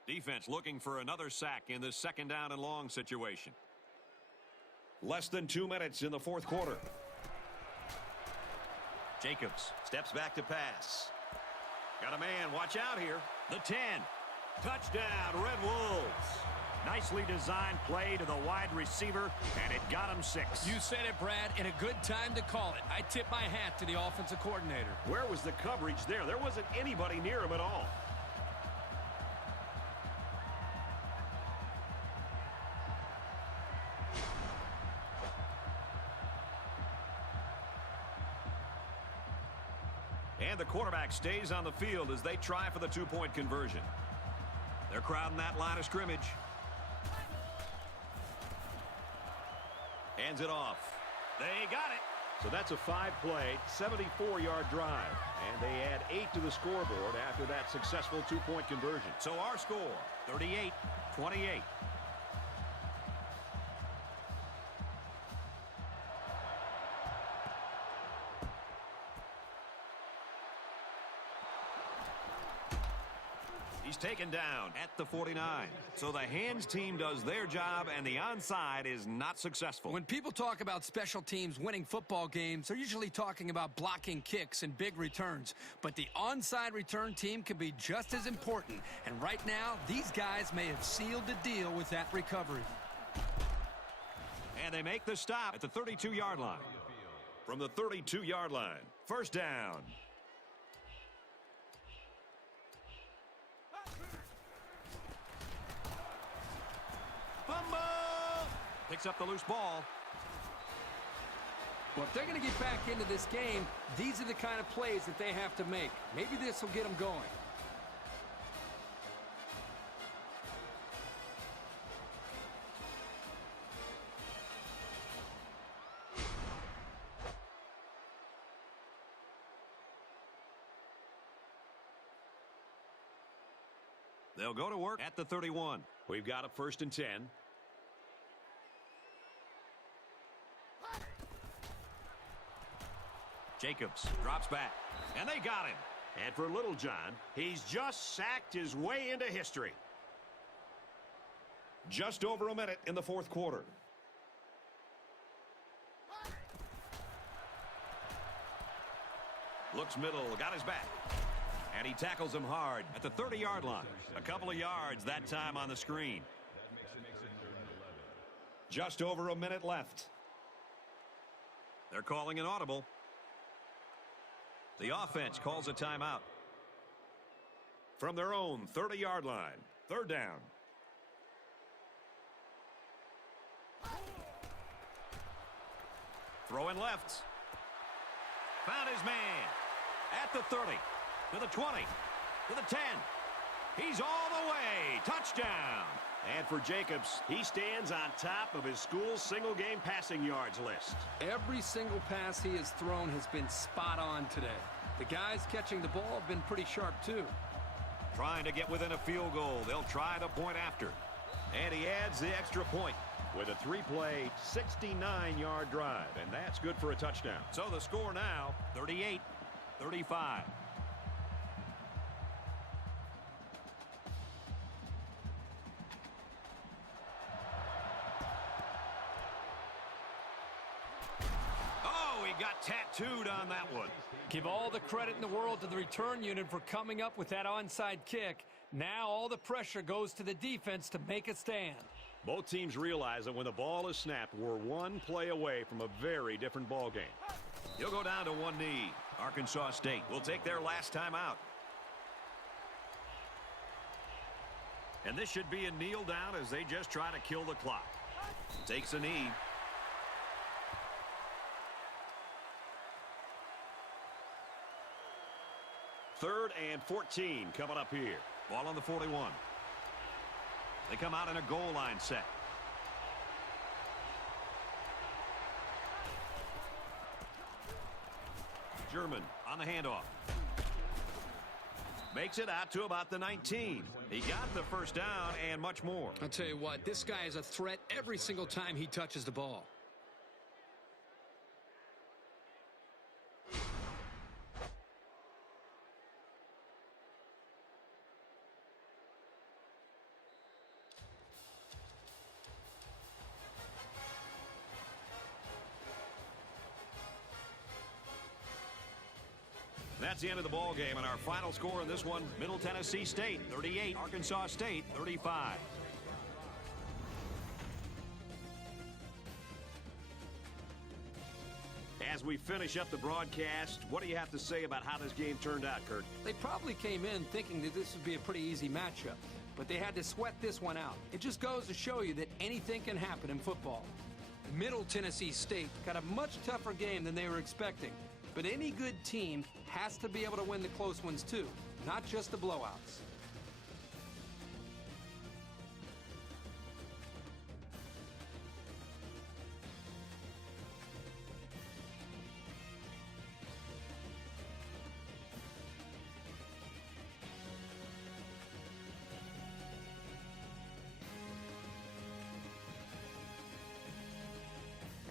Defense looking for another sack in this second down and long situation. Less than 2 minutes in the fourth quarter. Jacobs steps back to pass. Got a man, watch out here. The 10. Touchdown, Red Wolves. Nicely designed play to the wide receiver, and it got him 6. You said it, Brad, and a good time to call it. I tip my hat to the offensive coordinator. Where was the coverage there? There wasn't anybody near him at all. And the quarterback stays on the field as they try for the 2-point conversion. They're crowding that line of scrimmage. Hands it off. They got it. So that's a 5-play, 74-yard drive. And they add 8 to the scoreboard after that successful 2-point conversion. So our score, 38-28. He's taken down at the 49. So the hands team does their job, and the onside is not successful. When people talk about special teams winning football games, they're usually talking about blocking kicks and big returns. But the onside return team can be just as important. And right now, these guys may have sealed the deal with that recovery. And they make the stop at the 32-yard line. From the 32-yard line, first down. Fumble! Picks up the loose ball. Well, if they're going to get back into this game, these are the kind of plays that they have to make. Maybe this will get them going. They'll go to work at the 31. We've got a 1st and 10. Jacobs drops back, and they got him. And for Little John, he's just sacked his way into history. Just over a minute in the fourth quarter. Looks middle, got his back. And he tackles him hard at the 30-yard line. A couple of yards that time on the screen. Just over a minute left. They're calling an audible. The offense calls a timeout. From their own 30-yard line, third down. Throwing left. Found his man at the 30. To the 20, to the 10. He's all the way. Touchdown. And for Jacobs, he stands on top of his school's single-game passing yards list. Every single pass he has thrown has been spot on today. The guys catching the ball have been pretty sharp, too. Trying to get within a field goal. They'll try to point after. And he adds the extra point with a 3-play, 69-yard drive. And that's good for a touchdown. So the score now, 38-35. Got tattooed on that one. Give all the credit in the world to the return unit for coming up with that onside kick. Now all the pressure goes to the defense to make it stand. Both teams realize that when the ball is snapped, we're one play away from a very different ball game. He'll go down to one knee. Arkansas State will take their last time out. And this should be a kneel down as they just try to kill the clock. Takes a knee. Third and 14 coming up here. Ball on the 41. They come out in a goal line set. German on the handoff. Makes it out to about the 19. He got the first down and much more. I'll tell you what, this guy is a threat every single time he touches the ball. That's the end of the ball game, and our final score in this one, Middle Tennessee State 38, Arkansas State 35. As we finish up the broadcast, what do you have to say about how this game turned out, Kurt? They probably came in thinking that this would be a pretty easy matchup, but they had to sweat this one out. It just goes to show you that anything can happen in football. Middle Tennessee State got a much tougher game than they were expecting, but any good team has to be able to win the close ones too, not just the blowouts.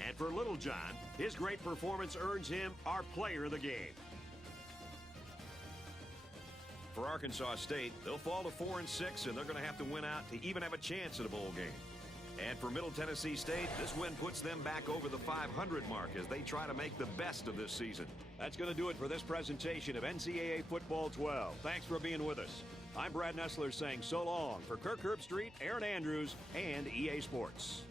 And for Little John, his great performance earns him our player of the game. For Arkansas State, they'll fall to 4-6, and they're going to have to win out to even have a chance at a bowl game. And for Middle Tennessee State, this win puts them back over the 500 mark as they try to make the best of this season. That's going to do it for this presentation of NCAA Football 12. Thanks for being with us. I'm Brad Nessler saying so long for Kirk Herbstreit, Aaron Andrews, and EA Sports.